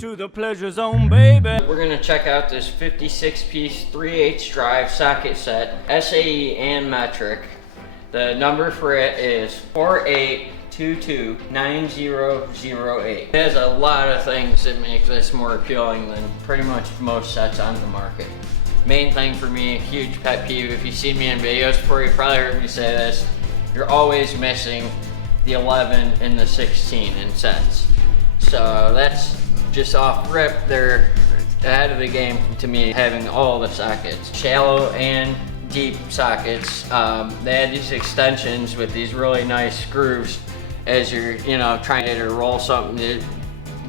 to the pleasure zone, baby. We're gonna check out this 56-piece 3/8 drive socket set, SAE and metric. The number for it is 48229008. It has a lot of things that make this more appealing than pretty much most sets on the market. Main thing for me, huge pet peeve, if you've seen me in videos before, you probably heard me say this, you're always missing the 11 and the 16 in sets. So that's just off rip, they're ahead of the game to me, having all the sockets. Shallow and deep sockets. They had these extensions with these really nice grooves as you're, trying to roll something. It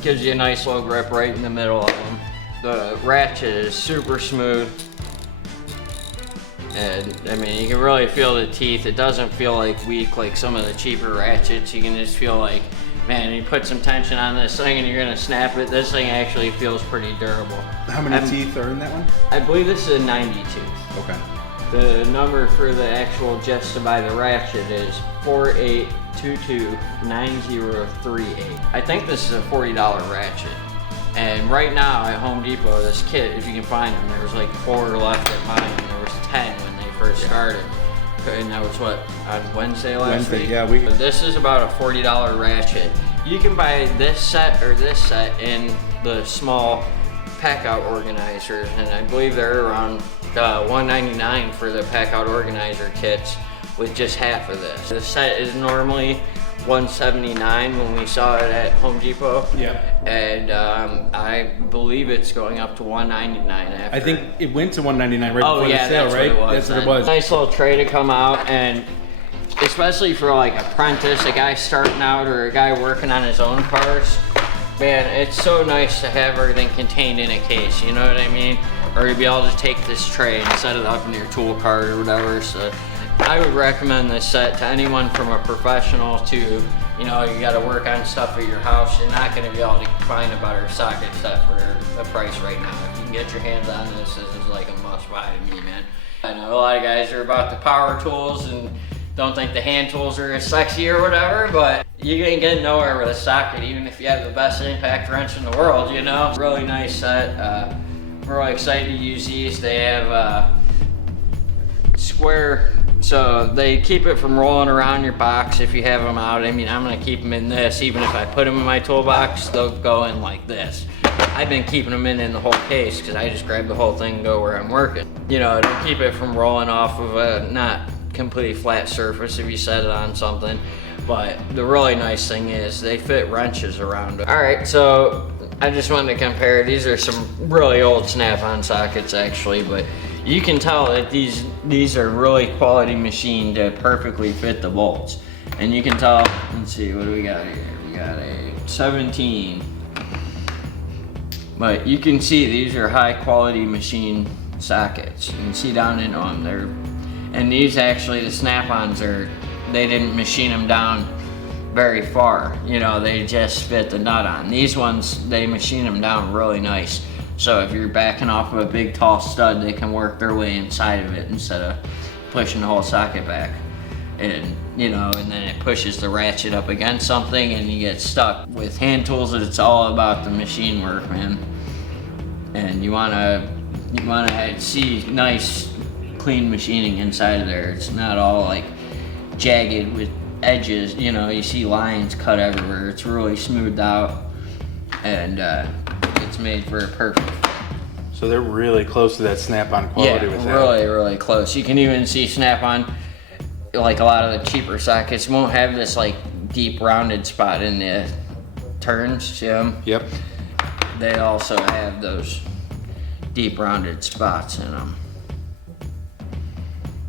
gives you a nice low grip right in the middle of them. The ratchet is super smooth. And I mean, you can really feel the teeth. It doesn't feel like weak like some of the cheaper ratchets. You can just feel like, man, you put some tension on this thing and you're gonna snap it. This thing actually feels pretty durable. How many teeth are in that one? I believe this is a 90 tooth. Okay. The number for the actual just to buy the ratchet is 48229038. I think this is a $40 ratchet. And right now at Home Depot, this kit, if you can find them, there was like 4 left at mine, and there was 10 when they first started. And that was what, on Wednesday last week? Yeah, But this is about a $40 ratchet. You can buy this set or this set in the small pack out organizers, and I believe they're around $199 for the pack out organizer kits with just half of this. The set is normally $179 when we saw it at Home Depot. Yeah. And I believe it's going up to $199 after. I think it went to $199 right before the sale, that's right? What That's what it was. Nice little tray to come out, and especially for like apprentice, a guy starting out or a guy working on his own cars. Man, it's so nice to have everything contained in a case, you know what I mean? Or to be able to take this tray and set it up in your tool cart or whatever. So I would recommend this set to anyone from a professional to, you gotta work on stuff at your house. You're not gonna be able to find a better socket set for the price right now. If you can get your hands on this, this is like a must buy to me, man. I know a lot of guys are about the power tools and don't think the hand tools are as sexy or whatever, but you ain't getting nowhere with a socket, even if you have the best impact wrench in the world, Really nice set. We're really excited to use these. They have square, so they keep it from rolling around your box if you have them out. I mean, I'm gonna keep them in this. Even if I put them in my toolbox, they'll go in like this. I've been keeping them in the whole case because I just grab the whole thing and go where I'm working. To keep it from rolling off of a not completely flat surface if you set it on something. But the really nice thing is they fit wrenches around them. All right, so I just wanted to compare. These are some really old Snap-on sockets actually, but you can tell that these are really quality machined to perfectly fit the bolts. And you can tell, let's see, what do we got here? We got a 17. But you can see these are high quality machine sockets. You can see down into them. And these actually, the Snap-ons they didn't machine them down very far. They just fit the nut on. These ones, they machine them down really nice. So if you're backing off of a big tall stud, they can work their way inside of it instead of pushing the whole socket back. And and then it pushes the ratchet up against something and you get stuck. With hand tools, it's all about the machine work, man. And you wanna see nice, clean machining inside of there. It's not all like jagged with edges, you see lines cut everywhere. It's really smoothed out and it's made for a perfect fit. So they're really close to that Snap-on quality with that. Really, really close. You can even see Snap-on, like a lot of the cheaper sockets, won't have this like deep rounded spot in the turns, see them? Yep. They also have those deep rounded spots in them.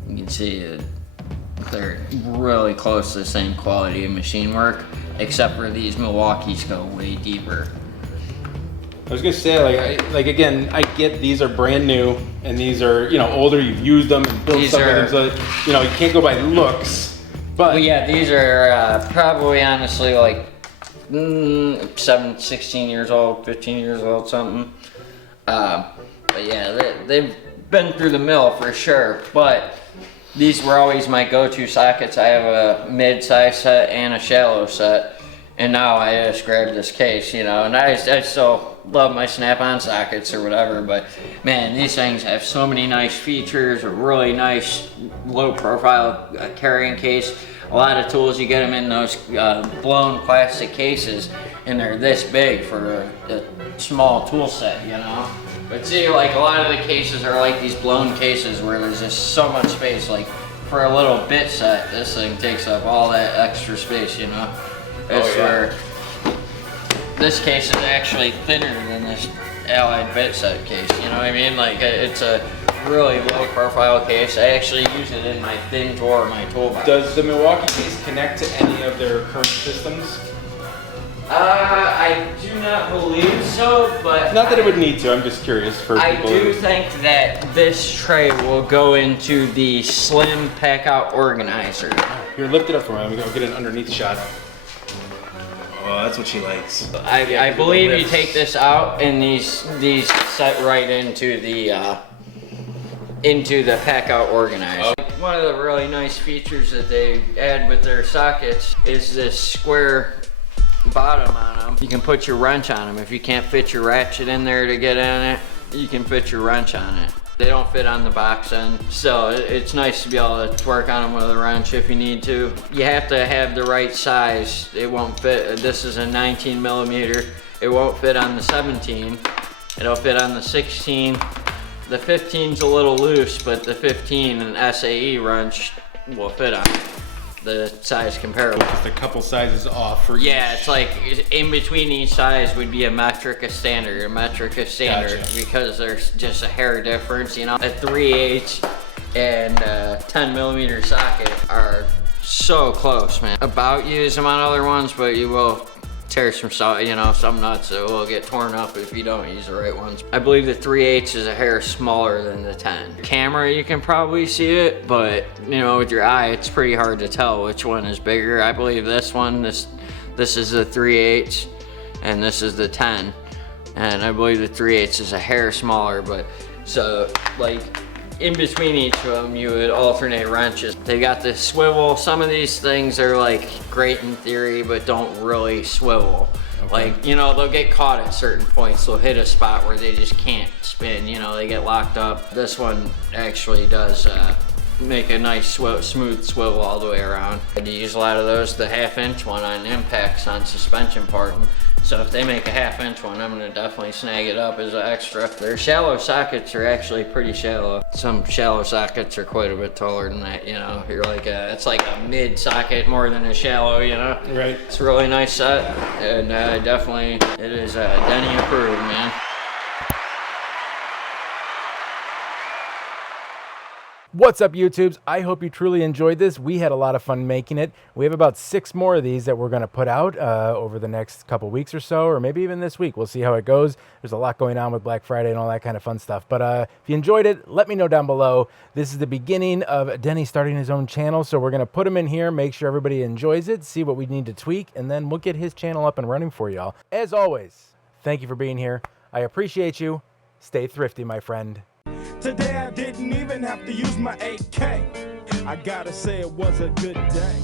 You can see that they're really close to the same quality of machine work, except for these Milwaukee's go way deeper. I was gonna say, like again, I get these are brand new, and these are older. You've used them and built stuff with them, so you can't go by looks. But yeah, these are probably honestly like 16 years old, 15 years old, something. But yeah, they've been through the mill for sure. But these were always my go-to sockets. I have a mid-size set and a shallow set, and now I just grabbed this case, and I still love my Snap-on sockets or whatever, but man, these things have so many nice features, a really nice low profile carrying case. A lot of tools, you get them in those blown plastic cases, and they're this big for a small tool set, you know? But see, like a lot of the cases are like these blown cases where there's just so much space. Like for a little bit set, this thing takes up all that extra space, you know? It's where this case is actually thinner than this Allied bit set case, you know what I mean? Like it's a really low profile case. I actually use it in my thin drawer of my toolbox. Does the Milwaukee case connect to any of their current systems? I do not believe so, but... Not that it would need to, I'm just curious for people. I do think that this tray will go into the slim pack-out organizer. Here, lift it up for me, I'll get an underneath shot. Oh, that's what she likes. I believe you take this out and these set right into the pack-out organizer. Oh. One of the really nice features that they add with their sockets is this square bottom on them. You can put your wrench on them. If you can't fit your ratchet in there to get in it, you can fit your wrench on it. They don't fit on the box end, so it's nice to be able to work on them with a wrench if you need to. You have to have the right size. It won't fit. This is a 19 millimeter. It won't fit on the 17. It'll fit on the 16. The 15's a little loose, but the 15 and SAE wrench will fit on it. The size comparable. Just a couple sizes off for each. Yeah, it's like in between each size would be a metric, a standard, gotcha. Because there's just a hair difference, you know. A 3/8 and a 10 millimeter socket are so close, man. About use them on other ones, but you will tear some nuts that will get torn up if you don't use the right ones. I believe the 3/8 is a hair smaller than the 10. Camera, you can probably see it, but you know, with your eye, it's pretty hard to tell which one is bigger. I believe this one, this is the 3/8, and this is the 10. And I believe the 3/8 is a hair smaller, but so like in between each of them, you would alternate wrenches. They got this swivel. Some of these things are like great in theory, but don't really swivel. Okay. Like, you know, they'll get caught at certain points. They'll hit a spot where they just can't spin, you know, they get locked up. This one actually does make a nice smooth swivel all the way around. I use a lot of those, the 1/2" one on impacts on suspension part. So if they make a 1/2" one, I'm gonna definitely snag it up as an extra. Their shallow sockets are actually pretty shallow. Some shallow sockets are quite a bit taller than that, you know. You're like it's like a mid socket more than a shallow, you know. Right. It's a really nice set, and definitely it is Denny approved, man. What's up, YouTubes? I hope you truly enjoyed this. We had a lot of fun making it. We have about 6 more of these that we're going to put out over the next couple weeks or so, or maybe even this week. We'll see how it goes. There's a lot going on with Black Friday and all that kind of fun stuff. But if you enjoyed it, let me know down below. This is the beginning of Denny starting his own channel, so we're going to put him in here, make sure everybody enjoys it, see what we need to tweak, and then we'll get his channel up and running for y'all. As always, thank you for being here. I appreciate you. Stay thrifty, my friend. Today I didn't even have to use my AK. I gotta say it was a good day.